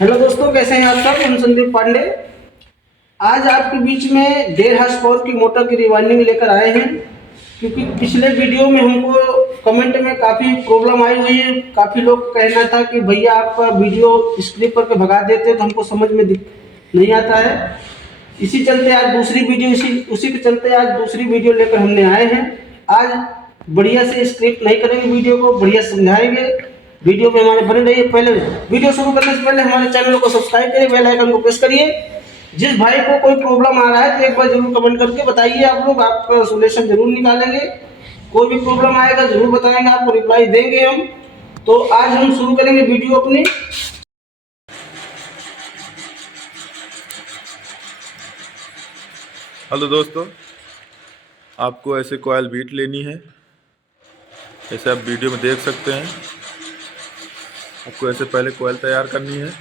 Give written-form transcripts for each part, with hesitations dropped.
Hello दोस्तों, कैसे हैं आप सब। हम संदीप पांडे आज आपके बीच में 1.5 पावर की मोटर की रिवाइंडिंग लेकर आए हैं। क्योंकि पिछले वीडियो में हमको कमेंट में काफ़ी प्रॉब्लम आई हुई है। काफ़ी लोग का कहना था कि भैया आपका वीडियो स्क्रिप्ट करके भगा देते तो हमको समझ में नहीं आता है। इसी चलते आज दूसरी वीडियो उसी के चलते आज दूसरी वीडियो लेकर हमने आए हैं। आज बढ़िया से स्क्रिप्ट नहीं करेंगे, वीडियो को बढ़िया समझाएंगे। वीडियो में हमारे बने रहिए। पहले वीडियो शुरू करने से पहले हमारे चैनल को सब्सक्राइब करिए, बेल आइकन को प्रेस करिए। जिस भाई को कोई प्रॉब्लम आ रहा है तो एक बार जरूर कमेंट करके बताइए, आप लोग आपका सोल्यूशन जरूर निकालेंगे। कोई भी प्रॉब्लम आएगा जरूर बताएंगे, आपको रिप्लाई देंगे हम। तो आज हम शुरू करेंगे वीडियो अपनी। हेलो दोस्तों, आपको ऐसे कॉयल बीट लेनी है। जैसे आप वीडियो में देख सकते हैं, आपको ऐसे पहले कॉयल तैयार करनी है।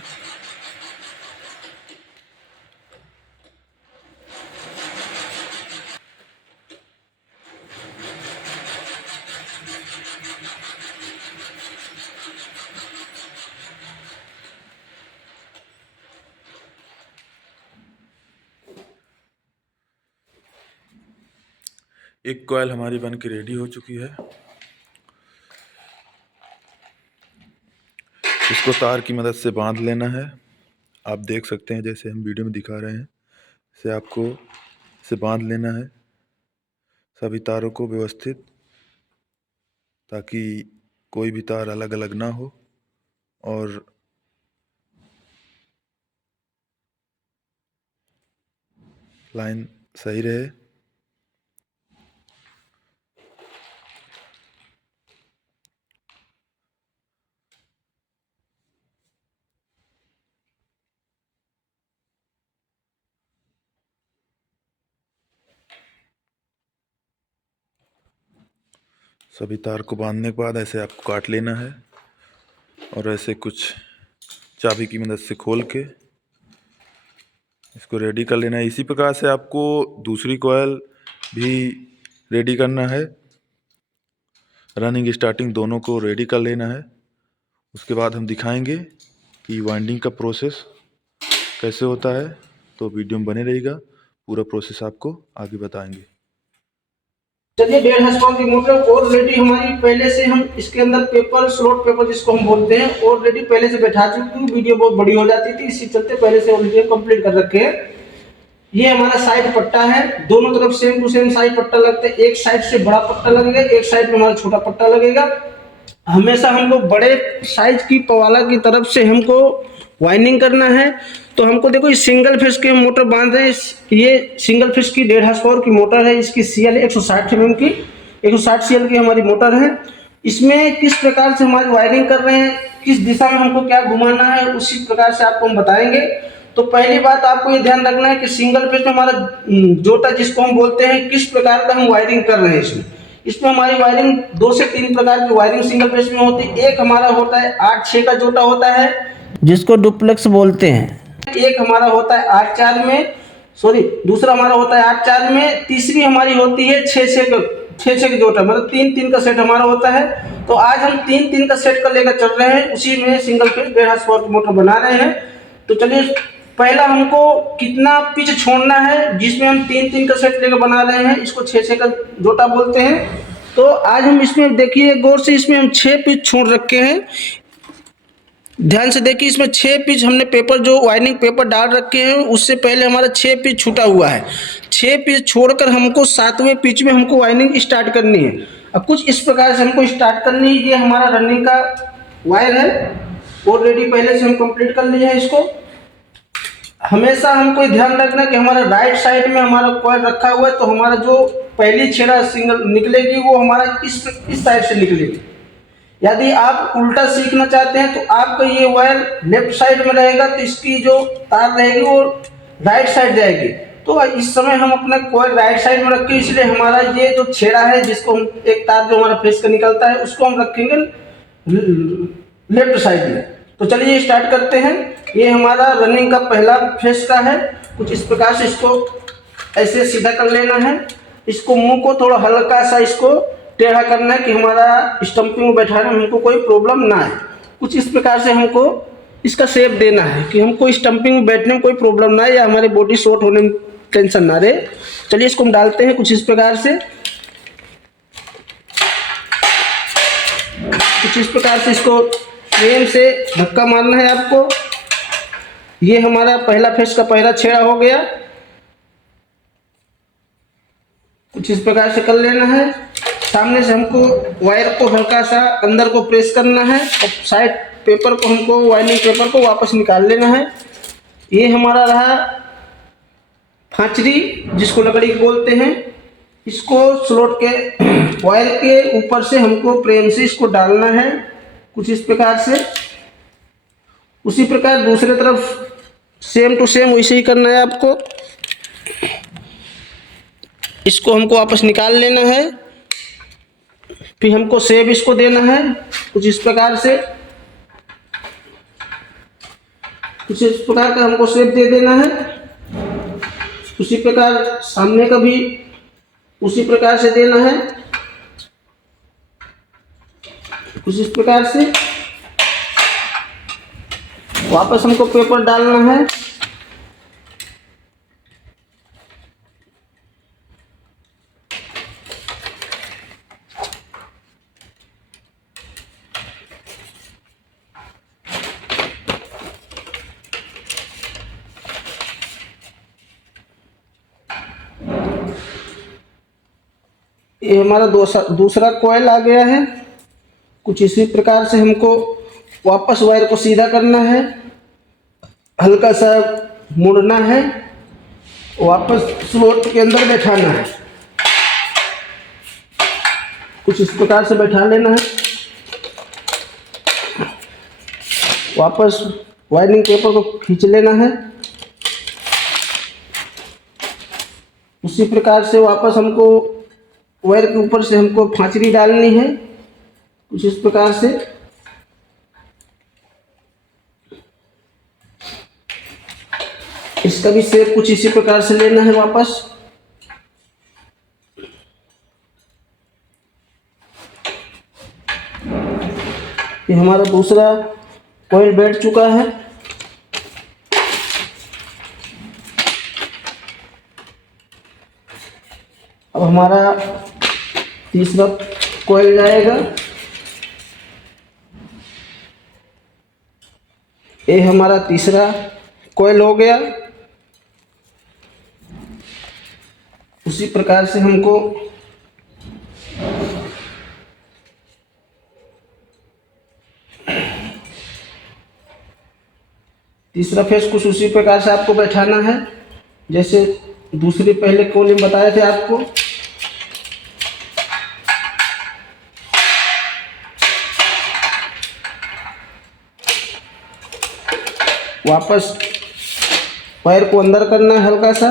एक कॉयल हमारी बन के रेडी हो चुकी है। इसको तार की मदद से बांध लेना है। आप देख सकते हैं जैसे हम वीडियो में दिखा रहे हैं, इसे आपको इसे बांध लेना है सभी तारों को व्यवस्थित, ताकि कोई भी तार अलग अलग ना हो और लाइन सही रहे। सभी तार को बांधने के बाद ऐसे आपको काट लेना है और ऐसे कुछ चाबी की मदद से खोल के इसको रेडी कर लेना है। इसी प्रकार से आपको दूसरी कॉयल भी रेडी करना है। रनिंग स्टार्टिंग दोनों को रेडी कर लेना है। उसके बाद हम दिखाएंगे कि वाइंडिंग का प्रोसेस कैसे होता है। तो वीडियो में बने रहिएगा, पूरा प्रोसेस आपको आगे बताएंगे। चलिए, 1.5 पावर की मोटर ऑलरेडी हमारी पहले से हम इसके अंदर पेपर स्लॉट पेपर जिसको हम बोलते हैं ऑलरेडी पहले से बैठा चुकी हूँ। वीडियो बहुत बड़ी हो जाती थी, इसी चलते पहले से ऑलरेडी कंप्लीट कर रखे हैं। ये हमारा साइड पट्टा है, दोनों तरफ सेम टू सेम साइड पट्टा लगता है। एक साइड से बड़ा पट्टा लगेगा, एक साइड में हमारा छोटा पट्टा लगेगा। हमेशा हमको बड़े साइज की पवाला की तरफ से हमको वाइंडिंग करना है। तो हमको देखो इस सिंगल फेस के मोटर बांध रहे हैं। ये सिंगल फेस की 1.5 पावर की मोटर है। इसकी सीएल 160 mm की 160 सीएल की हमारी मोटर है। इसमें किस प्रकार से हमारी वायरिंग कर रहे हैं, किस दिशा में हमको क्या घुमाना है, उसी प्रकार से आपको हम बताएंगे। तो पहली बात आपको ये ध्यान रखना है कि सिंगल फेस में हमारा जोटा जिसको हम बोलते हैं, किस प्रकार का हम वायरिंग कर रहे हैं। इसमें हमारी वायरिंग 2 से 3 प्रकार की वायरिंग सिंगल फेस में होती है। एक हमारा होता है 8-6 का जोटा होता है जिसको डुप्लेक्स बोलते हैं। एक हमारा होता है 8-4 में, दूसरा हमारा होता है 8-4 में। तीसरी हमारी होती है 6-6 का जोटा, मतलब 3-3 का सेट हमारा होता है। तो आज हम 3-3 का सेट कर लेकर चल रहे हैं, उसी में सिंगल फेस 1.5 पावर की मोटर बना रहे हैं। तो चलिए, पहला हमको कितना पिच छोड़ना है, जिसमें हम 3-3 का सेट लेकर बना रहे हैं, इसको 6-6 का जोटा बोलते हैं। तो आज हम इसमें देखिए गौर से, इसमें हम 6 पिच छोड़ रखे हैं। ध्यान से देखिए, इसमें 6 पिच हमने पेपर जो वाइंडिंग पेपर डाल रखे हैं, उससे पहले हमारा 6 पिच छूटा हुआ है। 6 पिच छोड़कर हमको 7वें पिच में हमको वाइंडिंग स्टार्ट करनी है। अब कुछ इस प्रकार से हमको स्टार्ट करनी है। ये हमारा रनिंग का वायर है, ऑलरेडी पहले से हम कंप्लीट कर लिए हैं इसको। हमेशा हमको ध्यान रखना कि हमारा राइट साइड में हमारा कॉइल रखा हुआ है, तो हमारा जो पहली छेड़ा सिंगल निकलेगी वो हमारा इस साइड से निकलेगी। यदि आप उल्टा सीखना चाहते हैं तो आपका ये वायर लेफ्ट साइड में रहेगा, तो इसकी जो तार रहेगी वो राइट साइड जाएगी। तो इस समय हम अपना कॉइल राइट साइड में रखें, इसलिए हमारा ये जो छेड़ा है जिसको हम एक तार जो हमारा फेस का निकलता है उसको हम रखेंगे लेफ्ट साइड में। तो चलिए स्टार्ट करते हैं। ये हमारा रनिंग का पहला फेस का है। कुछ इस प्रकार से इसको ऐसे सीधा कर लेना है। इसको मुंह को थोड़ा हल्का सा इसको टेढ़ा करना है कि हमारा स्टंपिंग में बैठाने में हमको कोई प्रॉब्लम ना आए। कुछ इस प्रकार से हमको इसका शेप देना है कि हमको स्टंपिंग में बैठने में कोई प्रॉब्लम ना है या हमारी बॉडी शॉर्ट होने में टेंशन ना रहे। चलिए इसको हम डालते हैं कुछ इस प्रकार से। कुछ इस प्रकार से इसको फ्रेम से धक्का मारना है आपको। ये हमारा पहला फेस का पहला छेड़ा हो गया। कुछ इस प्रकार से कर लेना है। सामने से हमको वायर को हल्का सा अंदर को प्रेस करना है और साइड पेपर को हमको वाइनिंग पेपर को वापस निकाल लेना है। ये हमारा रहा फांचरी जिसको लकड़ी बोलते हैं। इसको स्लॉट के वायर के ऊपर से हमको प्रेम से इसको डालना है कुछ इस प्रकार से। उसी प्रकार दूसरे तरफ सेम टू सेम वैसे ही करना है आपको। इसको हमको वापस निकाल लेना है। फिर हमको शेप इसको देना है कुछ इस प्रकार से। कुछ इस प्रकार का हमको शेप दे देना है। उसी प्रकार सामने का भी उसी प्रकार से देना है कुछ इस प्रकार से। वापस हमको पेपर डालना है। ये हमारा दूसरा कॉइल आ गया है। कुछ इसी प्रकार से हमको वापस वायर को सीधा करना है, हल्का सा मुड़ना है, वापस स्लॉट के अंदर बैठाना है। कुछ इस प्रकार से बैठा लेना है। वापस वाइनिंग पेपर को खींच लेना है। उसी प्रकार से वापस हमको वायर के ऊपर से हमको फांचरी डालनी है कुछ इस प्रकार से। इसका भी शेप कुछ इसी प्रकार से लेना है वापस। ये हमारा दूसरा कॉइल बैठ चुका है। अब हमारा तीसरा कॉइल जाएगा। ये हमारा तीसरा कॉइल हो गया। उसी प्रकार से हमको तीसरा फेस कुछ उसी प्रकार से आपको बैठाना है जैसे दूसरे पहले कॉइल में बताए थे आपको। वापस वायर को अंदर करना है, हल्का सा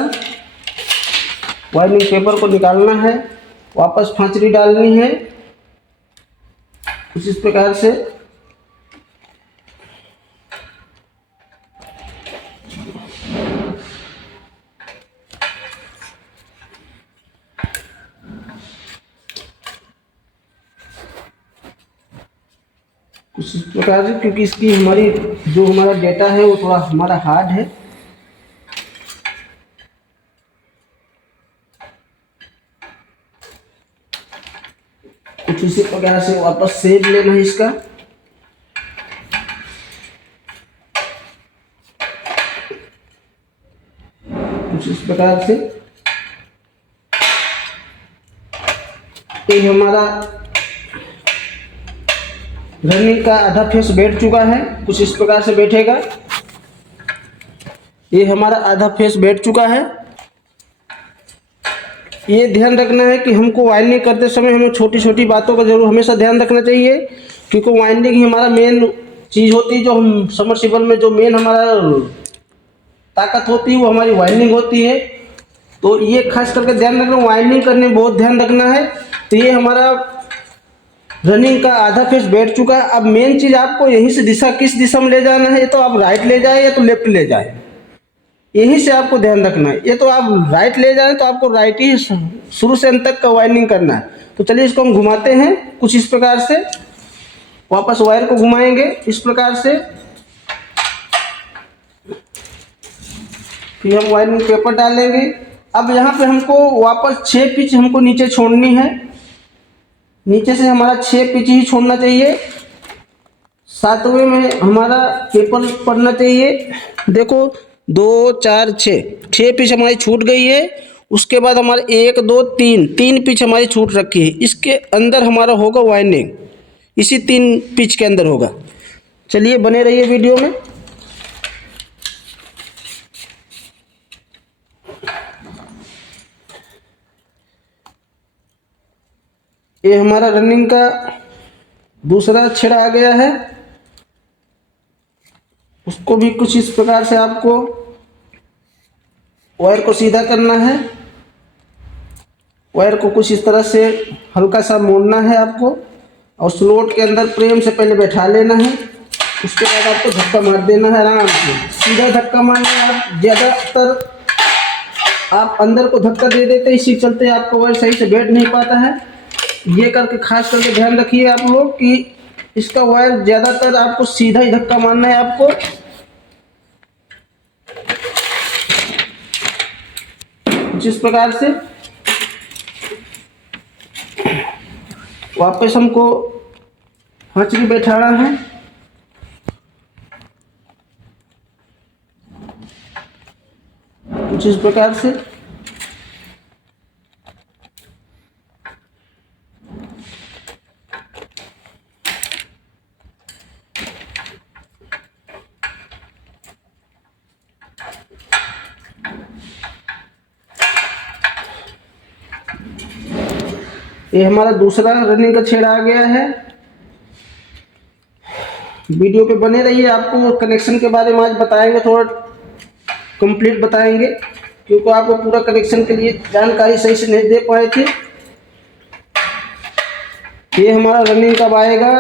वाइनिंग पेपर को निकालना है, वापस फांचरी डालनी है कुछ इस प्रकार से। कुछ इस प्रकार से, क्योंकि इसकी हमारी जो हमारा डेटा है वो थोड़ा हमारा हार्ड है। कुछ इसी प्रकार से वापस शेप लेना है इसका। कुछ इस प्रकार से ये हमारा रनिंग का आधा फेस बैठ चुका है। कुछ इस प्रकार से बैठेगा। ये हमारा आधा फेस बैठ चुका है। ये ध्यान रखना है कि हमको वाइंडिंग करते समय हमें छोटी छोटी बातों का जरूर हमेशा ध्यान रखना चाहिए, क्योंकि वाइंडिंग ही हमारा मेन चीज़ होती है। जो हम सबमर्सिबल में जो मेन हमारा ताकत होती है वो हमारी वाइंडिंग होती है। तो ये खास करके ध्यान रखना, वाइंडिंग करने में बहुत ध्यान रखना है। तो ये हमारा रनिंग का आधा फेस बैठ चुका है। अब मेन चीज़ आपको यहीं से दिशा किस दिशा में ले जाना है, ये तो आप राइट ले जाए या तो लेफ्ट ले जाए, यहीं से आपको ध्यान रखना है। ये तो आप राइट ले जाएं तो आपको राइट ही शुरू से अंत तक का वाइंडिंग करना है। तो चलिए इसको हम घुमाते हैं कुछ इस प्रकार से। वापस वायर को घुमाएंगे इस प्रकार से। फिर हम वायरिंग पेपर डालेंगे। अब यहाँ पे हमको वापस 6 पिच हमको नीचे छोड़नी है, नीचे से हमारा 6 पिच ही छोड़ना चाहिए। 7वें में हमारा पेपर पड़ना चाहिए। देखो 2 4 6 पिच हमारी छूट गई है। उसके बाद हमारे 1 2 3 पिच हमारी छूट रखी है। इसके अंदर हमारा होगा वाइंडिंग, इसी 3 पिच के अंदर होगा। चलिए बने रहिए वीडियो में। ये हमारा रनिंग का दूसरा छेड़ा आ गया है, उसको भी कुछ इस प्रकार से आपको वायर को सीधा करना है। वायर को कुछ इस तरह से हल्का सा मोड़ना है आपको, और स्लॉट के अंदर प्रेम से पहले बैठा लेना है। उसके बाद आपको धक्का मार देना है आराम से, सीधा धक्का मारना है। आप ज़्यादातर आप अंदर को धक्का दे देते, इसी चलते आपको वायर सही से बैठ नहीं पाता है। ये करके खास करके ध्यान रखिए आप लोग कि इसका वायर ज़्यादातर आपको सीधा ही धक्का मारना है आपको। जिस प्रकार से वापस हमको हंचरी बैठाना है। कुछ इस प्रकार से ये हमारा दूसरा रनिंग का छेड़ा आ गया है। वीडियो पे बने रहिए, आपको कनेक्शन के बारे में आज बताएंगे, थोड़ा कंप्लीट बताएंगे, क्योंकि आपको पूरा कनेक्शन के लिए जानकारी सही से नहीं दे पाए थे। ये हमारा रनिंग कब आएगा,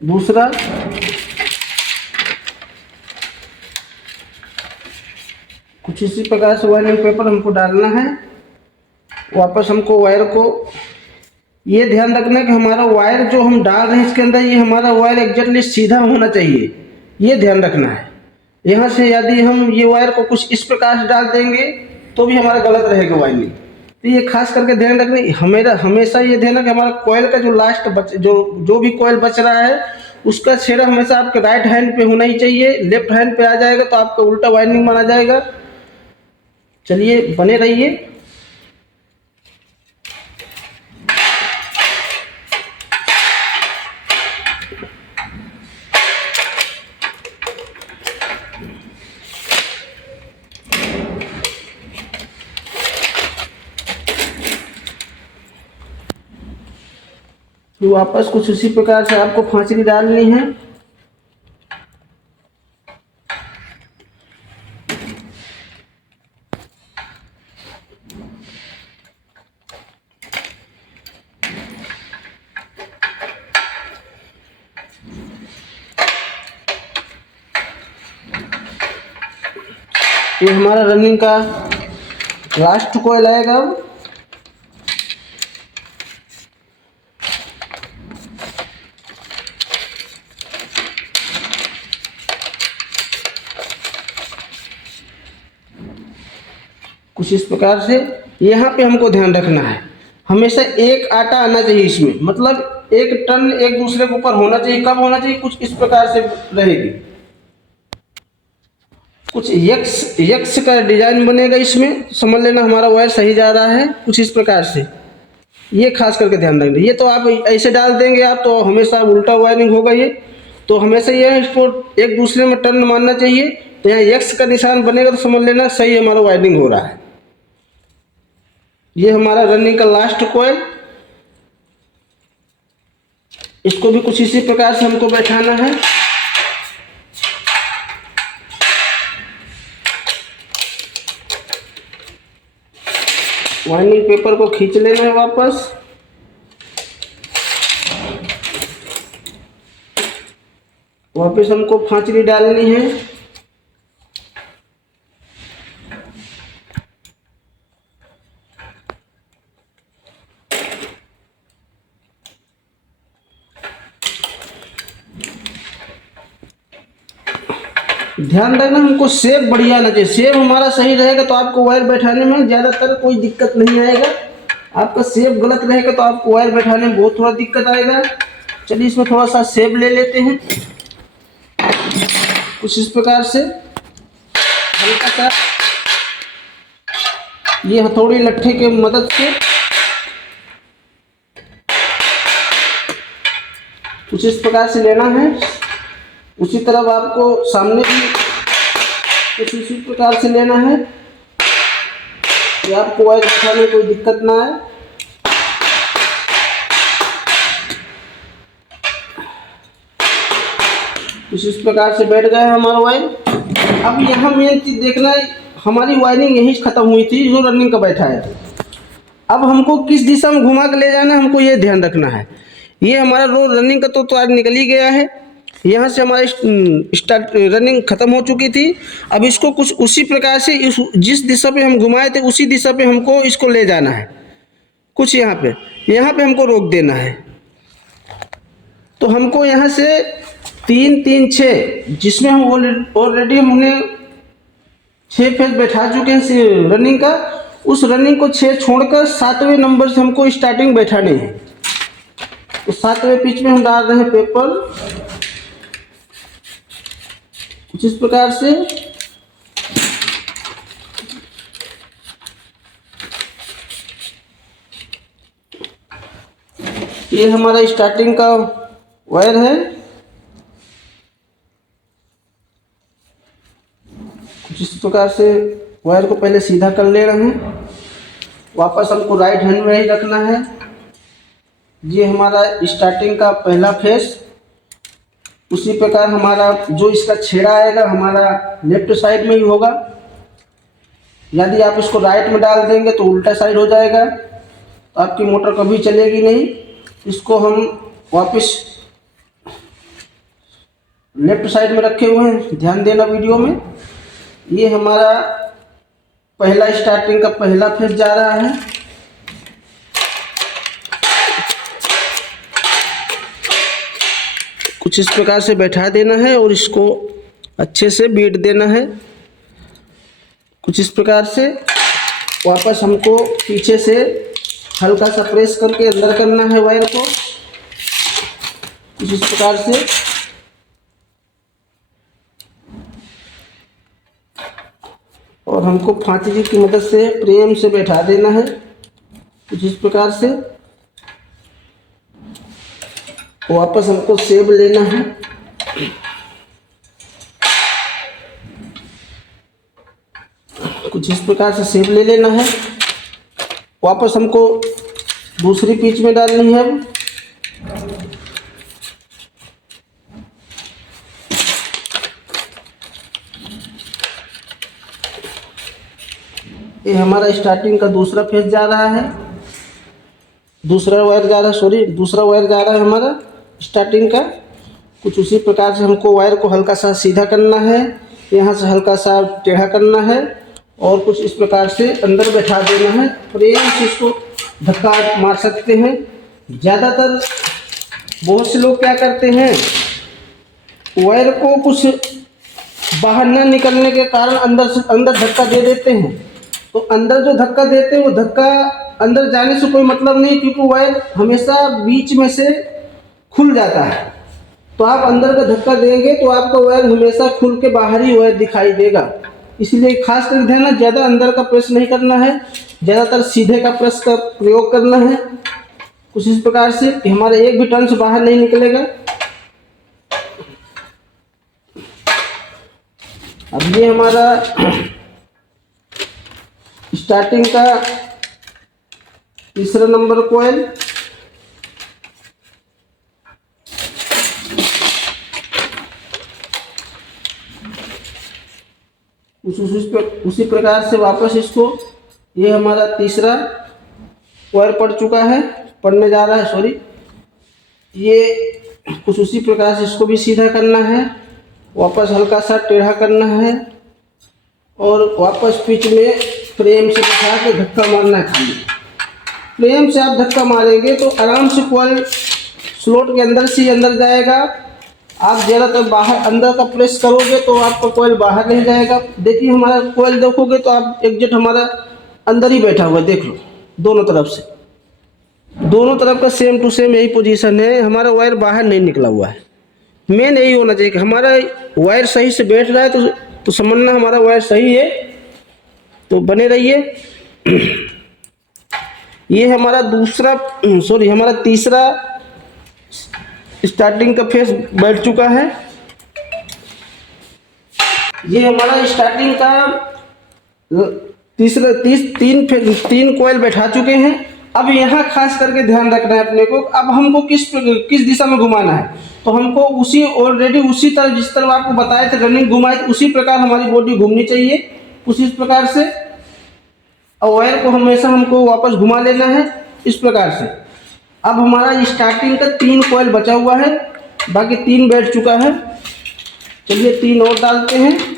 दूसरा कुछ इसी प्रकार से वायरिंग पेपर हमको डालना है। वापस हमको वायर को ये ध्यान रखना है कि हमारा वायर जो हम डाल रहे हैं इसके अंदर, ये हमारा वायर एग्जैक्टली सीधा होना चाहिए, ये ध्यान रखना है। यहाँ से यदि हम ये वायर को कुछ इस प्रकार से डाल देंगे तो भी हमारा गलत रहेगा वायरिंग। तो ये खास करके ध्यान रखना, हमेशा ये ध्यान कि हमारा कॉयल का जो लास्ट जो भी कॉयल बच रहा है उसका छेड़ा हमेशा आपके राइट हैंड पे होना ही चाहिए। लेफ्ट हैंड पे आ जाएगा तो आपका उल्टा वायरिंग माना जाएगा। चलिए बने रहिए। तो वापस कुछ उसी प्रकार से आपको फांसी डालनी है। ये हमारा रनिंग का लास्ट कॉइल आएगा। अब कुछ इस प्रकार से यहाँ पे हमको ध्यान रखना है, हमेशा एक आटा आना चाहिए इसमें, मतलब एक टन एक दूसरे के ऊपर होना चाहिए। कब होना चाहिए, कुछ इस प्रकार से रहेगी, कुछ यक्स का डिजाइन बनेगा इसमें, समझ लेना हमारा वायर सही जा रहा है। कुछ इस प्रकार से ये खास करके ध्यान रखना। ये तो आप ऐसे डाल देंगे आप तो हमेशा उल्टा वायरिंग होगा। ये तो हमेशा ये इसको एक दूसरे में टर्न मारना चाहिए। तो यहाँ यक्स का निशान बनेगा तो समझ लेना सही हमारा वायरिंग हो रहा है। ये हमारा रनिंग का लास्ट कॉइल, इसको भी कुछ इसी प्रकार से हमको बैठाना है। वाइंडिंग पेपर को खींच लेना है वापस। वापस हमको फांचरी डालनी है। ध्यान रखना हमको शेप बढ़िया आना चाहिए। शेप हमारा सही रहेगा तो आपको वायर बैठाने में ज़्यादातर कोई दिक्कत नहीं आएगा। आपका शेप गलत रहेगा तो आपको वायर बैठाने में बहुत थोड़ा दिक्कत आएगा। चलिए इसमें थोड़ा सा शेप ले लेते हैं। कुछ इस प्रकार से हल्का सा ये हथौड़ी लट्ठे के मदद से कुछ इस प्रकार से लेना है। उसी तरफ आपको सामने भी कुछ इसी प्रकार से लेना है कि आपको वायर बैठाने में कोई दिक्कत ना आए। कुछ इस प्रकार से बैठ गया है हमारा वायर। अब यहाँ मेन चीज देखना है, हमारी वायरिंग यहीं खत्म हुई थी जो रनिंग का बैठा है। अब हमको किस दिशा में घुमा के ले जाना है, हमको ये ध्यान रखना है। ये हमारा रोड रनिंग का तो आज निकल ही गया है। यहाँ से हमारी स्टार्ट रनिंग खत्म हो चुकी थी। अब इसको कुछ उसी प्रकार से जिस दिशा पे हम घुमाए थे उसी दिशा पे हमको इसको ले जाना है। कुछ यहाँ पे हमको रोक देना है। तो हमको यहाँ से 3 3 6 जिसमें हम ऑलरेडी हमने 6 फेज बैठा चुके हैं रनिंग का, उस रनिंग को 6 छोड़कर 7वें नंबर से हमको स्टार्टिंग बैठानी है। तो 7वें पिच में हम डाल रहे हैं पेपर कुछ इस प्रकार से। ये हमारा स्टार्टिंग का वायर है। कुछ इस प्रकार से वायर को पहले सीधा कर ले रहे हैं। वापस हमको राइट हैंड में ही रखना है। ये हमारा स्टार्टिंग का पहला फेस। उसी प्रकार हमारा जो इसका छेड़ा आएगा हमारा लेफ्ट साइड में ही होगा। यदि आप इसको राइट में डाल देंगे तो उल्टा साइड हो जाएगा, तो आपकी मोटर कभी चलेगी नहीं। इसको हम वापस लेफ्ट साइड में रखे हुए हैं, ध्यान देना वीडियो में। ये हमारा पहला स्टार्टिंग का पहला फेस जा रहा है। कुछ इस प्रकार से बैठा देना है और इसको अच्छे से बीट देना है। कुछ इस प्रकार से वापस हमको पीछे से हल्का सा प्रेस करके अंदर करना है वायर को। कुछ इस प्रकार से और हमको फांसी की मदद से प्रेम से बैठा देना है। कुछ इस प्रकार से वापस हमको सेब लेना है। कुछ इस प्रकार से सेब ले लेना है। वापस हमको दूसरी पिच में डालनी है। ये हमारा स्टार्टिंग का दूसरा फेज जा रहा है। दूसरा वायर जा रहा है हमारा स्टार्टिंग का। कुछ उसी प्रकार से हमको वायर को हल्का सा सीधा करना है, यहाँ से हल्का सा टेढ़ा करना है और कुछ इस प्रकार से अंदर बैठा देना है। प्रेम से इसको धक्का मार सकते हैं। ज़्यादातर बहुत से लोग क्या करते हैं, वायर को कुछ बाहर न निकलने के कारण अंदर धक्का दे देते हैं। तो अंदर जो धक्का देते हैं वो धक्का अंदर जाने से कोई मतलब नहीं, क्योंकि वायर हमेशा बीच में से खुल जाता है। तो आप अंदर का धक्का देंगे तो आपका वायर हमेशा खुल के बाहर ही वायर दिखाई देगा। इसलिए खास कर ध्यान, ज़्यादा अंदर का प्रेस नहीं करना है, ज़्यादातर सीधे का प्रेस का प्रयोग करना है। कुछ इस प्रकार से कि हमारे एक भी टर्न से बाहर नहीं निकलेगा। अब ये हमारा स्टार्टिंग का तीसरा नंबर कॉइल। उसी प्रकार से वापस इसको, ये हमारा तीसरा वायर पड़ने जा रहा है। ये कुछ उसी प्रकार से इसको भी सीधा करना है, वापस हल्का सा टेढ़ा करना है और वापस पिच में फ्रेम से बिठा के धक्का मारना है। खाली फ्रेम से आप धक्का मारेंगे तो आराम से कॉइल स्लॉट के अंदर से अंदर जाएगा आप ज़्यादातर बाहर अंदर का प्रेस करोगे तो आपका कोयल बाहर नहीं जाएगा। देखिए हमारा कोयल देखोगे तो आप एग्जैक्ट हमारा अंदर ही बैठा हुआ है, देख लो दोनों तरफ से, दोनों तरफ का सेम टू सेम यही पोजीशन है, हमारा वायर बाहर नहीं निकला हुआ है। मेन यही होना चाहिए कि हमारा वायर सही से बैठ रहा है तो समझना हमारा वायर सही है, तो बने रहिए। ये हमारा हमारा तीसरा स्टार्टिंग का फेस बैठ चुका है। ये हमारा स्टार्टिंग का तीन कोयल बैठा चुके हैं। अब यहाँ खास करके ध्यान रखना है अपने को, अब हमको किस दिशा में घुमाना है, तो हमको उसी तरह जिस तरह आपको बताए थे रनिंग घुमाए उसी प्रकार हमारी बॉडी घूमनी चाहिए, कुछ इस प्रकार से। और वायर को हमेशा हमको वापस घुमा लेना है इस प्रकार से। अब हमारा स्टार्टिंग का 3 कोयल बचा हुआ है, बाकी 3 बैठ चुका है। चलिए 3 और डालते हैं।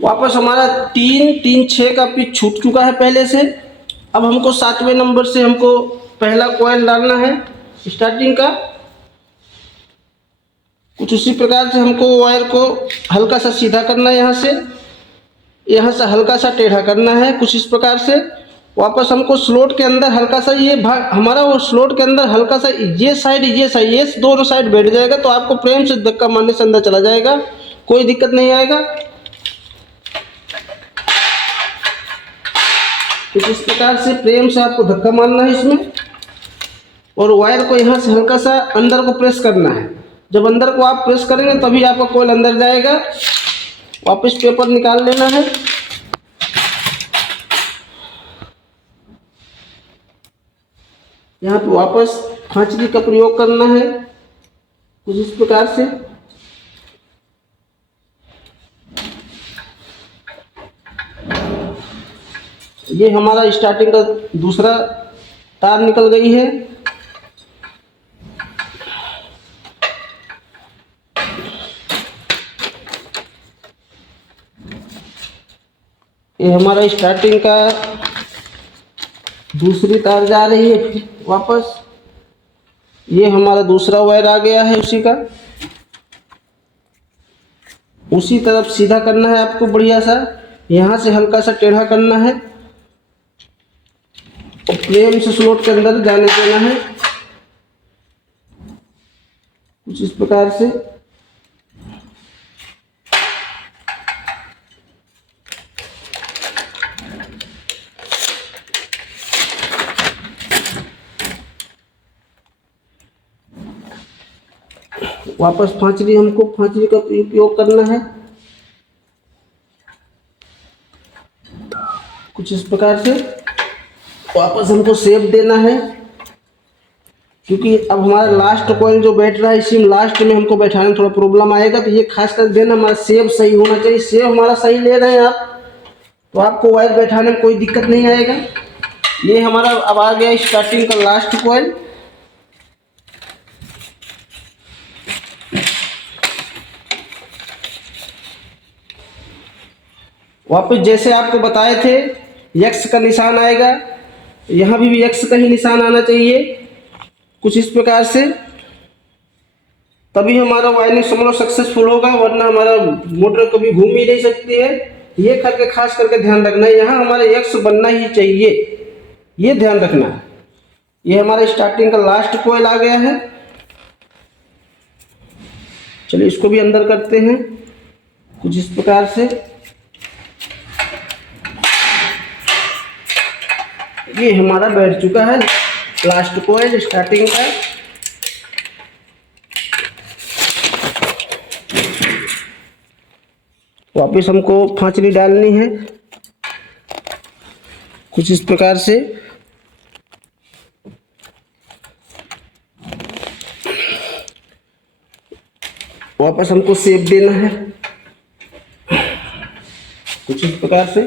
वापस हमारा 3-3-6 का पिच छूट चुका है पहले से। अब हमको 7वें नंबर से हमको पहला कोयल डालना है स्टार्टिंग का। कुछ उसी प्रकार से हमको वायर को हल्का सा सीधा करना है, यहाँ से हल्का सा टेढ़ा करना है कुछ इस प्रकार से। वापस हमको स्लॉट के अंदर हल्का सा ये भाग हमारा वो स्लॉट के अंदर हल्का सा ये साइड ये दोनों साइड बैठ जाएगा, तो आपको प्रेम से धक्का मारने से अंदर चला जाएगा, कोई दिक्कत नहीं आएगा। तो इस प्रकार से प्रेम से आपको धक्का मारना है इसमें, और वायर को यहाँ से हल्का सा अंदर को प्रेस करना है। जब अंदर को आप प्रेस करेंगे तभी आपका कोयल अंदर जाएगा। वापस पेपर निकाल लेना है। यहाँ पे वापस खांचली का प्रयोग करना है कुछ इस प्रकार से। ये हमारा स्टार्टिंग का दूसरा तार निकल गई है। ये हमारा स्टार्टिंग का दूसरी तार जा रही है वापस। ये हमारा दूसरा वायर आ गया है उसी का, उसी तरफ सीधा करना है आपको बढ़िया सा, यहाँ से हल्का सा टेढ़ा करना है और प्रेम से स्लॉट के अंदर जाने देना है कुछ इस प्रकार से। वापस हमको फांचरी का उपयोग करना है कुछ इस प्रकार से। वापस हमको शेप देना है, क्योंकि अब हमारा लास्ट कॉइल जो बैठ रहा है इसी में लास्ट में हमको बैठाने में थोड़ा प्रॉब्लम आएगा, तो ये खास कर देना हमारा शेप सही होना चाहिए। शेप हमारा सही ले रहे हैं आप तो आपको वायर बैठाने में कोई दिक्कत नहीं आएगा। ये हमारा अब आ गया स्टार्टिंग का लास्ट कॉइल। वापस जैसे आपको बताए थे एक्स का निशान आएगा, यहाँ भी एक्स का ही निशान आना चाहिए कुछ इस प्रकार से, तभी हमारा वायरिंग समझ सक्सेसफुल होगा, वरना हमारा मोटर कभी घूम ही नहीं सकती है। ये करके खास करके ध्यान रखना है, यहाँ हमारा एक्स बनना ही चाहिए, ये ध्यान रखना है। ये हमारा स्टार्टिंग का लास्ट कॉइल आ गया है। चलिए इसको भी अंदर करते हैं कुछ इस प्रकार से। ये हमारा बैठ चुका है लास्ट कॉइल स्टार्टिंग का। वापस हमको फाँचनी डालनी है कुछ इस प्रकार से। वापस हमको शेप देना है कुछ इस प्रकार से।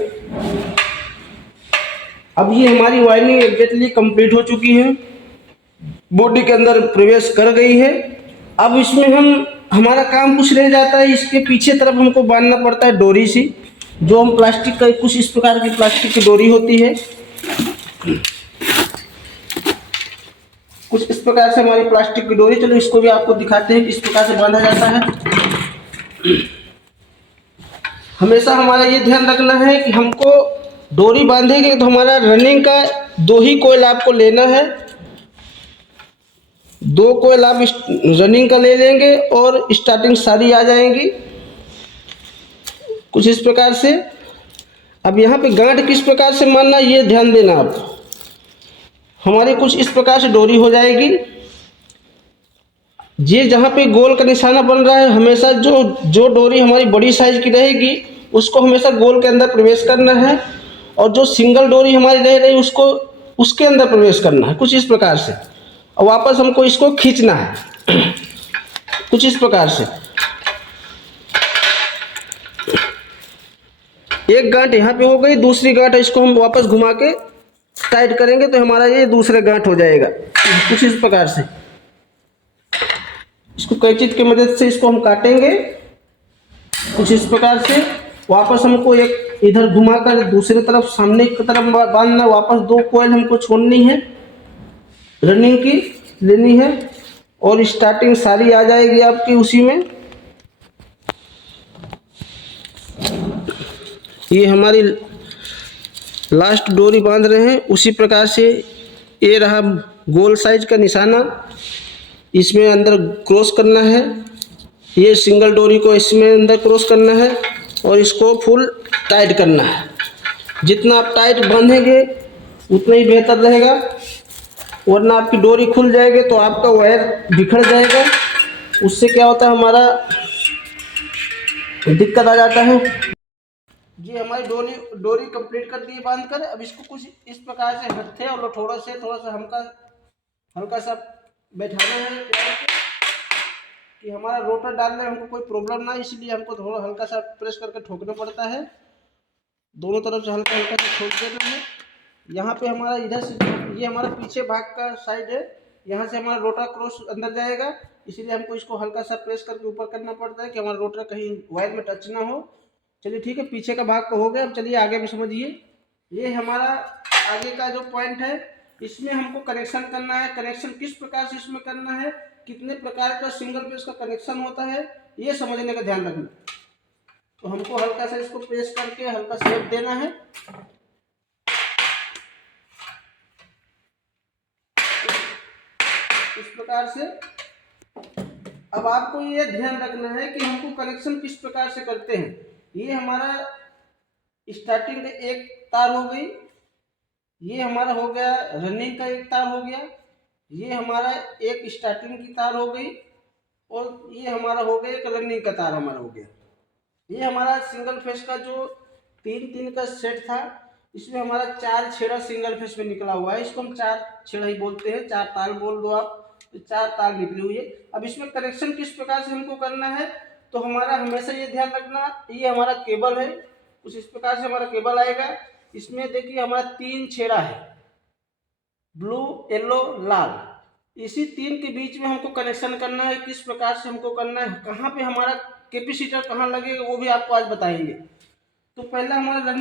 अब ये हमारी वायरिंग एग्जैक्टली कंप्लीट हो चुकी है, बॉडी के अंदर प्रवेश कर गई है। अब इसमें हमारा काम कुछ रह जाता है, इसके पीछे तरफ हमको बांधना पड़ता है डोरी सी, जो हम प्लास्टिक का कुछ इस प्रकार की प्लास्टिक की डोरी होती है। कुछ इस प्रकार से हमारी प्लास्टिक की डोरी, चलो इसको भी आपको दिखाते हैं कि इस प्रकार से बांधा जाता है। हमेशा हमारा ये ध्यान रखना है कि हमको डोरी बांधेंगे तो हमारा रनिंग का 2 ही कोयल आपको लेना है। 2 कोयल आप रनिंग का ले लेंगे और स्टार्टिंग सारी आ जाएंगी कुछ इस प्रकार से। अब यहाँ पे गांठ किस प्रकार से मारना ये ध्यान देना आप। हमारी कुछ इस प्रकार से डोरी हो जाएगी। ये जहाँ पे गोल का निशाना बन रहा है, हमेशा जो डोरी हमारी बड़ी साइज की रहेगी उसको हमेशा गोल के अंदर प्रवेश करना है, और जो सिंगल डोरी हमारी रह रही उसको उसके अंदर प्रवेश करना है कुछ इस प्रकार से। और वापस हमको इसको खींचना है कुछ इस प्रकार से। एक गांठ यहाँ पे हो गई, दूसरी गांठ इसको हम वापस घुमा के टाइट करेंगे तो हमारा ये दूसरा गांठ हो जाएगा कुछ इस प्रकार से। इसको कैंची की मदद से इसको हम काटेंगे कुछ इस प्रकार से। वापस हमको एक इधर घुमाकर दूसरी तरफ सामने की तरफ बांधना। वापस 2 कोयल हमको छोड़नी है, रनिंग की लेनी है, और स्टार्टिंग सारी आ जाएगी आपकी उसी में। ये हमारी लास्ट डोरी बांध रहे हैं उसी प्रकार से। ये रहा गोल साइज का निशाना, इसमें अंदर क्रॉस करना है। ये सिंगल डोरी को इसमें अंदर क्रॉस करना है और इसको फुल टाइट करना है। जितना आप टाइट बांधेंगे उतना ही बेहतर रहेगा, वरना आपकी डोरी खुल जाएगी तो आपका वायर बिखर जाएगा। उससे क्या होता है, हमारा दिक्कत आ जाता है। जी हमारी डोरी कंप्लीट कर दी बांध कर। अब इसको कुछ इस प्रकार से हत्थे और लठोड़ा से थोड़ा सा हल्का सा बैठाना है कि हमारा रोटर डालने में हमको कोई प्रॉब्लम ना, इसलिए हमको थोड़ा हल्का सा प्रेस करके ठोकना पड़ता है। दोनों तरफ से हल्का सा ठोक देना है। यहाँ पे हमारा इधर से ये हमारा पीछे भाग का साइड है, यहाँ से हमारा रोटर क्रॉस अंदर जाएगा, इसीलिए हमको इसको हल्का सा प्रेस करके ऊपर करना पड़ता है कि हमारा रोटर कहीं वायर में टच ना हो। चलिए ठीक है, पीछे का भाग तो हो गया। अब चलिए आगे भी समझिए। ये हमारा आगे का जो पॉइंट है, इसमें हमको कनेक्शन करना है। कनेक्शन किस प्रकार से इसमें करना है, कितने प्रकार का सिंगल फेज का कनेक्शन होता है, ये समझने का ध्यान रखना। तो हमको हल्का सा इसको प्रेस करके हल्का शेप देना है। इस प्रकार से। अब आपको ये ध्यान रखना है कि हमको कनेक्शन किस प्रकार से करते हैं। ये हमारा स्टार्टिंग का एक तार हो गई, ये हमारा हो गया रनिंग का एक तार हो गया, ये हमारा एक स्टार्टिंग की तार हो गई, और ये हमारा हो गया एक रनिंग का तार हमारा हो गया। ये हमारा सिंगल फेस का जो 3 का सेट था, इसमें हमारा 4 छेड़ा सिंगल फेस में निकला हुआ है। इसको हम 4 छेड़ा ही बोलते हैं, 4 तार बोल दो आप, तो 4 तार निकली हुई है। अब इसमें कनेक्शन किस प्रकार से हमको करना है, तो हमारा हमेशा ये ध्यान रखना, ये हमारा केबल है, कुछ इस प्रकार से हमारा केबल आएगा। इसमें देखिए हमारा 3 छेड़ा है, ब्लू येलो लाल। इसी 3 के बीच में हमको कनेक्शन करना है। किस प्रकार से हमको करना है, कहाँ पे हमारा कैपेसिटर कहाँ लगेगा, वो भी आपको आज बताएंगे। तो पहला हमारा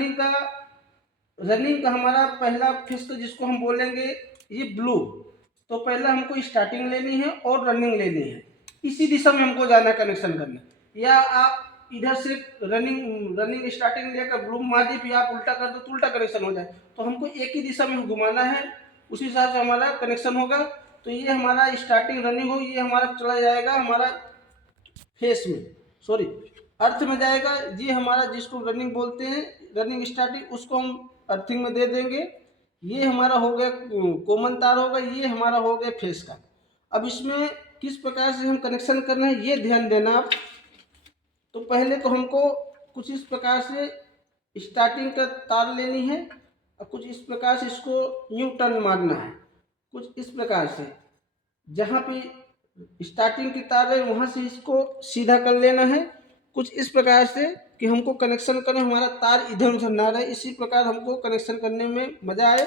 रनिंग का हमारा पहला फेस, जिसको हम बोलेंगे ये ब्लू। तो पहला हमको स्टार्टिंग लेनी है और रनिंग लेनी है, इसी दिशा में हमको जाना कनेक्शन करना। या आप इधर से रनिंग स्टार्टिंग लेकर ब्लू मार दी, फिर आप उल्टा कर दो तो उल्टा कनेक्शन हो जाए। तो हमको एक ही दिशा में घुमाना है, उसी हिसाब से हमारा कनेक्शन होगा। तो ये हमारा स्टार्टिंग रनिंग हो, ये हमारा चला जाएगा हमारा फेस में, सॉरी अर्थ में जाएगा। ये हमारा जिसको रनिंग बोलते हैं, रनिंग स्टार्टिंग, उसको हम अर्थिंग में दे देंगे। ये हमारा हो गया कॉमन तार होगा, ये हमारा हो गया फेस का। अब इसमें किस प्रकार से हम कनेक्शन करना है ये ध्यान देना आप। तो पहले तो हमको कुछ इस प्रकार से स्टार्टिंग का तार लेनी है और कुछ इस प्रकार से इसको न्यू टर्न मारना है। कुछ इस प्रकार से जहाँ पे स्टार्टिंग की तार है वहाँ से इसको सीधा कर लेना है। कुछ इस प्रकार से कि हमको कनेक्शन करें, हमारा तार इधर उधर ना रहे, इसी प्रकार हमको कनेक्शन करने में मज़ा आए।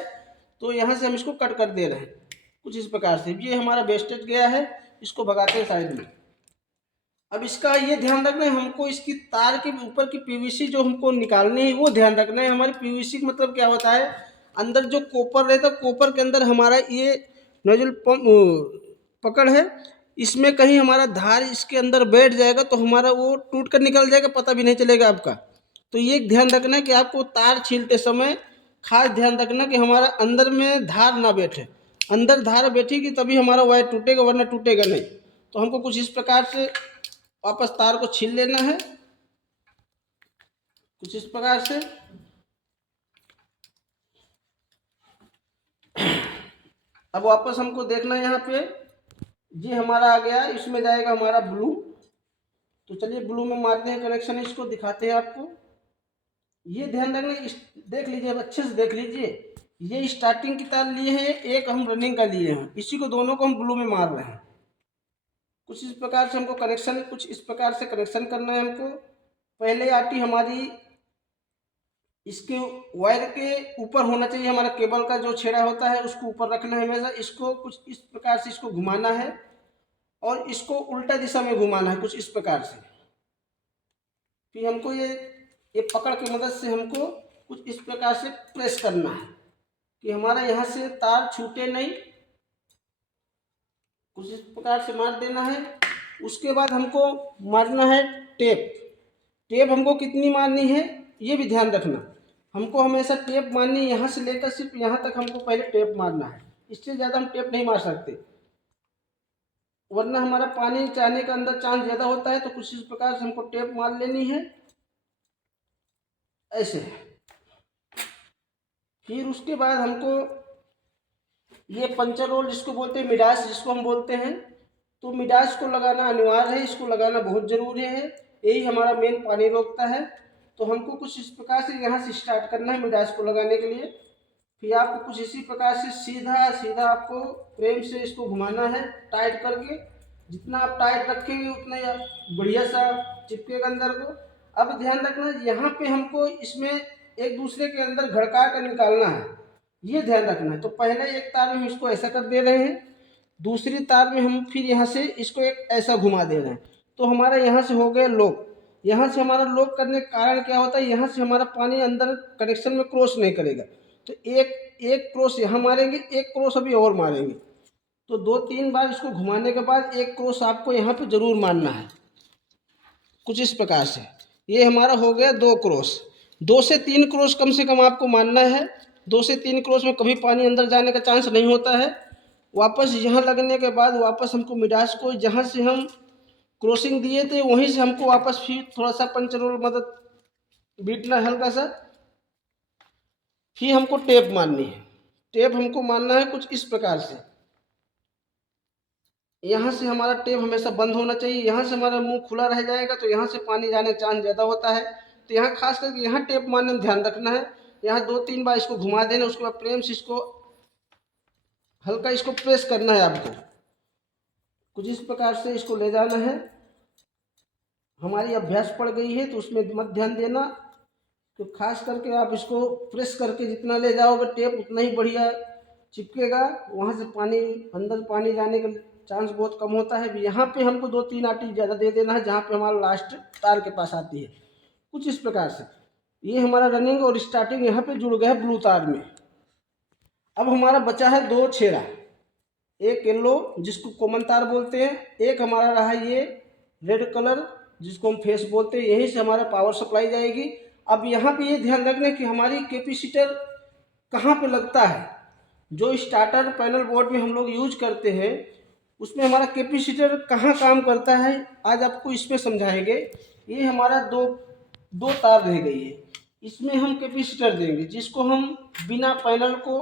तो यहाँ से हम इसको कट कर दे रहे हैं कुछ इस प्रकार से। ये हमारा वेस्टेज गया है, इसको भगाते हैं साइड में। अब इसका ये ध्यान रखना है हमको, इसकी तार के ऊपर की पीवीसी जो हमको निकालनी है वो ध्यान रखना है। हमारी पीवीसी का मतलब क्या होता है, अंदर जो कॉपर रहता है, कॉपर के अंदर हमारा ये नोजल पंप पकड़ है, इसमें कहीं हमारा धार इसके अंदर बैठ जाएगा तो हमारा वो टूट कर निकल जाएगा, पता भी नहीं चलेगा आपका। तो ये ध्यान रखना है कि आपको तार छीलते समय खास ध्यान रखना कि हमारा अंदर में धार ना बैठे। अंदर धार बैठेगी तभी हमारा वायर टूटेगा, वरना टूटेगा नहीं। तो हमको कुछ इस प्रकार से वापस तार को छील लेना है कुछ इस प्रकार से। अब वापस हमको देखना है यहाँ पे, ये हमारा आ गया, इसमें जाएगा हमारा ब्लू। तो चलिए ब्लू में मारते हैं कनेक्शन, इसको दिखाते हैं आपको। ये ध्यान रखना, देख लीजिए, अब अच्छे से देख लीजिए, ये स्टार्टिंग की तार लिए हैं, एक हम रनिंग का लिए हैं, इसी को दोनों को हम ब्लू में मार रहे हैं। कुछ इस प्रकार से हमको कनेक्शन, कुछ इस प्रकार से कनेक्शन करना है हमको। पहले आटी हमारी इसके वायर के ऊपर होना चाहिए, हमारा केबल का जो छेड़ा होता है उसको ऊपर रखना है हमेशा। इसको कुछ इस प्रकार से इसको घुमाना है और इसको उल्टा दिशा में घुमाना है कुछ इस प्रकार से। फिर हमको ये पकड़ की मदद से हमको कुछ इस प्रकार से प्रेस करना है कि हमारा यहाँ से तार छूटे नहीं। कुछ इस प्रकार से मार देना है। उसके बाद हमको मारना है टेप। टेप हमको कितनी मारनी है ये भी ध्यान रखना, हमको हमेशा टेप मारनी, यहाँ से लेकर सिर्फ यहाँ तक हमको पहले टेप मारना है, इससे ज़्यादा हम टेप नहीं मार सकते, वरना हमारा पानी जाने का अंदर चांस ज़्यादा होता है। तो कुछ इस प्रकार से हमको टेप मार लेनी है ऐसे। फिर उसके बाद हमको ये पंचर रोल जिसको बोलते हैं, मिडास जिसको हम बोलते हैं, तो मिडास को लगाना अनिवार्य है, इसको लगाना बहुत ज़रूरी है, यही हमारा मेन पानी रोकता है। तो हमको कुछ इस प्रकार से यहाँ से स्टार्ट करना है मिडास को लगाने के लिए। फिर आपको कुछ इसी प्रकार से सीधा सीधा आपको प्रेम से इसको घुमाना है टाइट करके। जितना आप टाइट रखेंगे उतना ही बढ़िया सा चिपकेगा अंदर को। अब ध्यान रखना, यहाँ पे हमको इसमें एक दूसरे के अंदर घड़का कर निकालना है, ये ध्यान रखना है। तो पहले एक तार में हम इसको ऐसा कर दे रहे हैं, दूसरी तार में हम फिर यहाँ से इसको एक ऐसा घुमा दे रहे हैं। तो हमारा यहाँ से हो गया लॉक। यहाँ से हमारा लॉक करने का कारण क्या होता है, यहाँ से हमारा पानी अंदर कनेक्शन में क्रॉस नहीं करेगा। तो एक क्रॉस यहाँ मारेंगे, एक क्रॉस अभी और मारेंगे। तो 2-3 बार इसको घुमाने के बाद एक क्रॉस आपको यहाँ पे ज़रूर मारना है कुछ इस प्रकार से। ये हमारा हो गया 2 क्रॉस। 2 से 3 क्रॉस कम से कम आपको मारना है। 2 से 3 क्रॉस में कभी पानी अंदर जाने का चांस नहीं होता है। वापस यहाँ लगने के बाद वापस हमको मिडास को जहाँ से हम क्रॉसिंग दिए थे वहीं से हमको वापस फिर थोड़ा सा पंचर रोल मदद बीटना है हल्का सा। फिर हमको टेप मारनी है। टेप हमको मारना है कुछ इस प्रकार से। यहाँ से हमारा टेप हमेशा बंद होना चाहिए, यहाँ से हमारा मुंह खुला रह जाएगा तो यहाँ से पानी जाने का चांस ज़्यादा होता है। तो यहाँ खास करके यहाँ टेप मारने में ध्यान रखना है। यहाँ 2-3 बार इसको घुमा देना, उसके बाद प्रेम से इसको हल्का इसको प्रेस करना है आपको। कुछ इस प्रकार से इसको ले जाना है। हमारी अभ्यास पड़ गई है तो उसमें मत ध्यान देना। तो खास करके आप इसको प्रेस करके जितना ले जाओगे टेप उतना ही बढ़िया चिपकेगा, वहाँ से पानी अंदर पानी जाने का चांस बहुत कम होता है। यहाँ पे हमको 2-3 आटी ज़्यादा दे देना है जहाँ पे हमारा लास्ट तार के पास आती है। कुछ इस प्रकार से ये हमारा रनिंग और स्टार्टिंग यहाँ पे जुड़ गया ब्लू तार में। अब हमारा बचा है 2 छेड़ा, एक येलो जिसको कॉमन तार बोलते हैं, एक हमारा रहा ये रेड कलर जिसको हम फेस बोलते हैं, यहीं से हमारा पावर सप्लाई जाएगी। अब यहाँ पे ये ध्यान रखना कि हमारी कैपेसिटर कहाँ पे लगता है। जो स्टार्टर पैनल बोर्ड में हम लोग यूज करते हैं उसमें हमारा कैपेसिटर कहाँ काम करता है आज आपको इसमें समझाएंगे। ये हमारा दो तार रह गई है, इसमें हम कैपेसिटर देंगे जिसको हम बिना पैनल को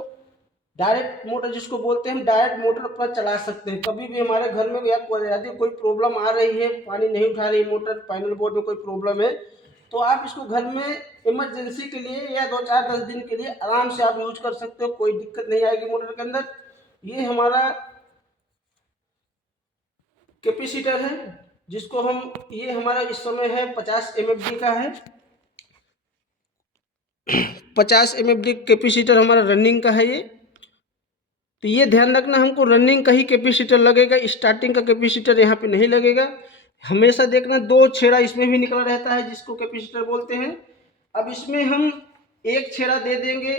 डायरेक्ट मोटर जिसको बोलते हैं, हम डायरेक्ट मोटर पर चला सकते हैं। कभी भी हमारे घर में या यदि कोई प्रॉब्लम आ रही है, पानी नहीं उठा रही मोटर, पैनल बोर्ड में कोई प्रॉब्लम है, तो आप इसको घर में इमरजेंसी के लिए या 2-4-10 दिन के लिए आराम से आप यूज कर सकते हो, कोई दिक्कत नहीं आएगी मोटर के अंदर। ये हमारा कैपेसिटर है जिसको हम, ये हमारा इस समय है 50 MFD का है। 50 MFD कैपेसिटर हमारा रनिंग का है ये। तो ये ध्यान रखना, हमको रनिंग का ही कैपेसिटर लगेगा, स्टार्टिंग का कैपेसिटर यहाँ पे नहीं लगेगा। हमेशा देखना 2 छेड़ा इसमें भी निकला रहता है जिसको कैपेसिटर बोलते हैं। अब इसमें हम एक छेड़ा दे देंगे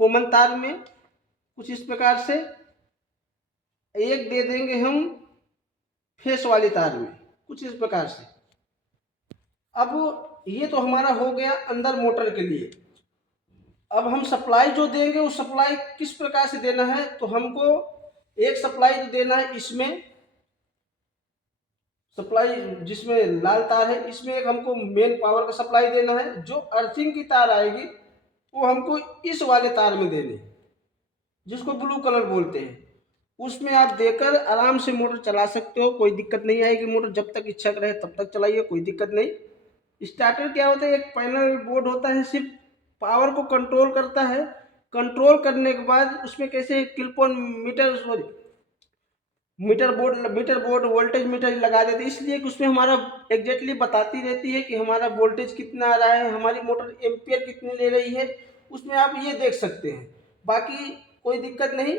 कॉमन तार में कुछ इस प्रकार से, एक दे देंगे हम फेस वाली तार में कुछ इस प्रकार से। अब ये तो हमारा हो गया अंदर मोटर के लिए। अब हम सप्लाई जो देंगे वो सप्लाई किस प्रकार से देना है, तो हमको एक सप्लाई जो देना है इसमें, सप्लाई जिसमें लाल तार है इसमें एक हमको मेन पावर का सप्लाई देना है। जो अर्थिंग की तार आएगी वो हमको इस वाले तार में देनी, जिसको ब्लू कलर बोलते हैं। उसमें आप देकर आराम से मोटर चला सकते हो, कोई दिक्कत नहीं आएगी। मोटर जब तक इच्छा रहे तब तक चलाइए, कोई दिक्कत नहीं। स्टार्टर क्या होता है, एक पैनल बोर्ड होता है, सिर्फ पावर को कंट्रोल करता है। कंट्रोल करने के बाद उसमें कैसे किलोपोन मीटर बोर्ड वोल्टेज मीटर लगा देते हैं, इसलिए कि उसमें हमारा एग्जैक्टली बताती रहती है कि हमारा वोल्टेज कितना आ रहा है, हमारी मोटर एम्पियर कितनी ले रही है, उसमें आप ये देख सकते हैं। बाकी कोई दिक्कत नहीं,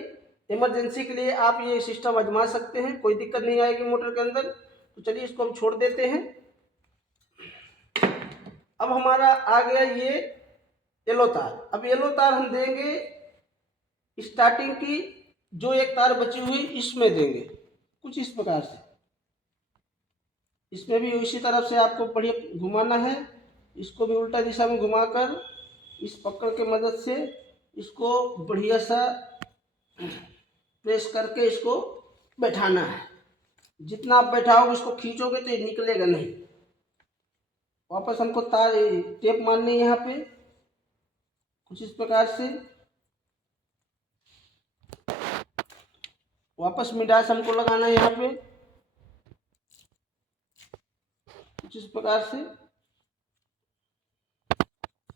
इमरजेंसी के लिए आप ये सिस्टम आजमा सकते हैं, कोई दिक्कत नहीं आएगी मोटर के अंदर। तो चलिए इसको हम छोड़ देते हैं। अब हमारा आ गया ये येलो तार। अब येलो तार हम देंगे स्टार्टिंग की, जो एक तार बची हुई इसमें देंगे कुछ इस प्रकार से। इसमें भी इसी तरफ से आपको बढ़िया घुमाना है, इसको भी उल्टा दिशा में घुमाकर इस पकड़ के मदद से इसको बढ़िया सा प्रेस करके इसको बैठाना है। जितना आप बैठाओगे इसको खींचोगे तो ये निकलेगा नहीं। वापस हमको तार टेप मारनी है यहाँ पे कुछ इस प्रकार से। वापस मिडास हमको लगाना है यहाँ पे कुछ इस प्रकार से।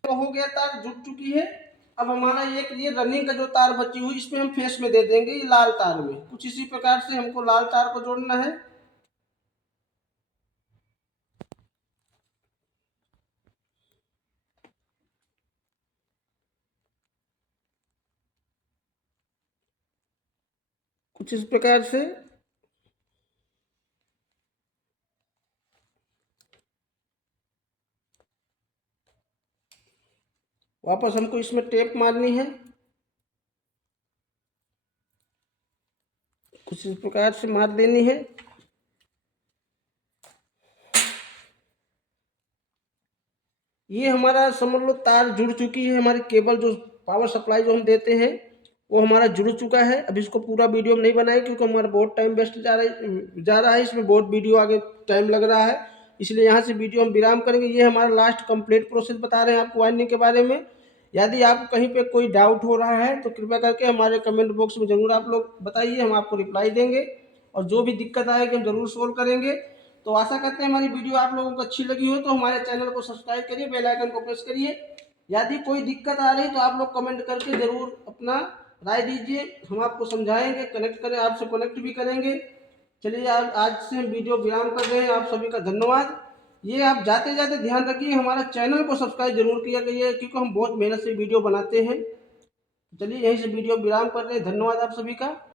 तो हो गया, तार जुट चुकी है। अब हमारा एक ये रनिंग का जो तार बची हुई इसमें हम फेस में दे देंगे लाल तार में कुछ इसी प्रकार से। हमको लाल तार को जोड़ना है। कुछ इस प्रकार से वापस हमको इसमें टेप मारनी है कुछ इस प्रकार से मार देनी है। ये हमारा समझ लो तार जुड़ चुकी है। हमारी केबल जो पावर सप्लाई जो हम देते हैं वो हमारा जुड़ चुका है। अब इसको पूरा वीडियो हम नहीं बनाए क्योंकि हमारा बहुत टाइम वेस्ट जा रहा है, इसमें बहुत वीडियो आगे टाइम लग रहा है, इसलिए यहाँ से वीडियो हम विराम करेंगे। ये हमारा लास्ट कंप्लीट प्रोसेस बता रहे हैं आपको वायरिंग के बारे में। यदि आपको कहीं पे कोई डाउट हो रहा है तो कृपया करके हमारे कमेंट बॉक्स में ज़रूर आप लोग बताइए, हम आपको रिप्लाई देंगे और जो भी दिक्कत आएगी हम ज़रूर सोल्व करेंगे। तो आशा करते हैं हमारी वीडियो आप लोगों को अच्छी लगी हो तो हमारे चैनल को सब्सक्राइब करिए, बेल आइकन को प्रेस करिए। यदि कोई दिक्कत आ रही तो आप लोग कमेंट करके ज़रूर अपना राय दीजिए, हम आपको समझाएंगे, कनेक्ट करें, आपसे कनेक्ट भी करेंगे। चलिए आज से हम वीडियो विराम कर रहे हैं। आप सभी का धन्यवाद। ये आप जाते जाते ध्यान रखिए हमारा चैनल को सब्सक्राइब जरूर किया करिए क्योंकि हम बहुत मेहनत से वीडियो बनाते हैं। चलिए यहीं से वीडियो विराम कर रहे हैं। धन्यवाद आप सभी का।